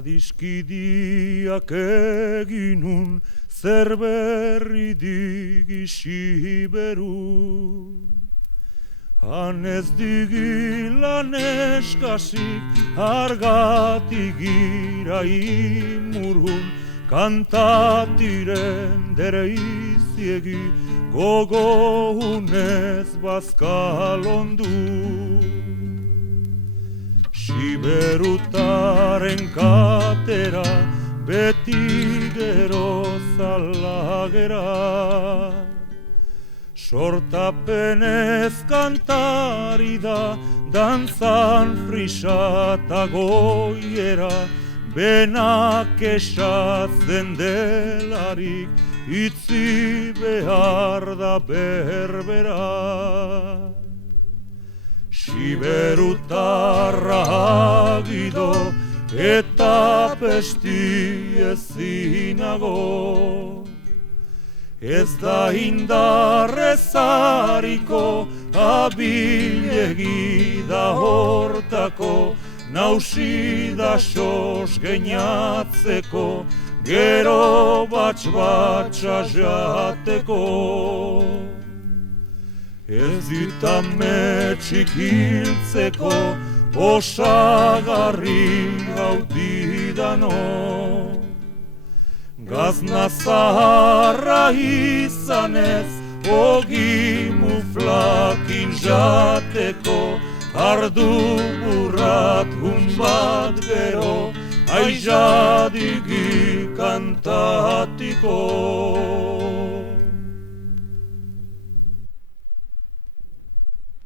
Adiskidiak eginun zer berri digisi beru. Han ez digilan eskasik argatik gira imurun, kantatiren dere iziegi gogounez bazkalondu. Siberutaren katera beti gero zalagera. Sortapenez kantari da dantzan frisa eta goiera, benak esatzen delarik itzi behar da berbera. Siberutarra agido eta pesti ezinago. Ez da indarrezariko abilegi da hortako, nausi da sos geinatzeko, gero batx-batxa jateko. Ez ditametsik hiltzeko osagarri gaudidano. Gazna zaharra izanez ogi muflakin jateko, ardu burrat bat gero aizadigi kantatiko.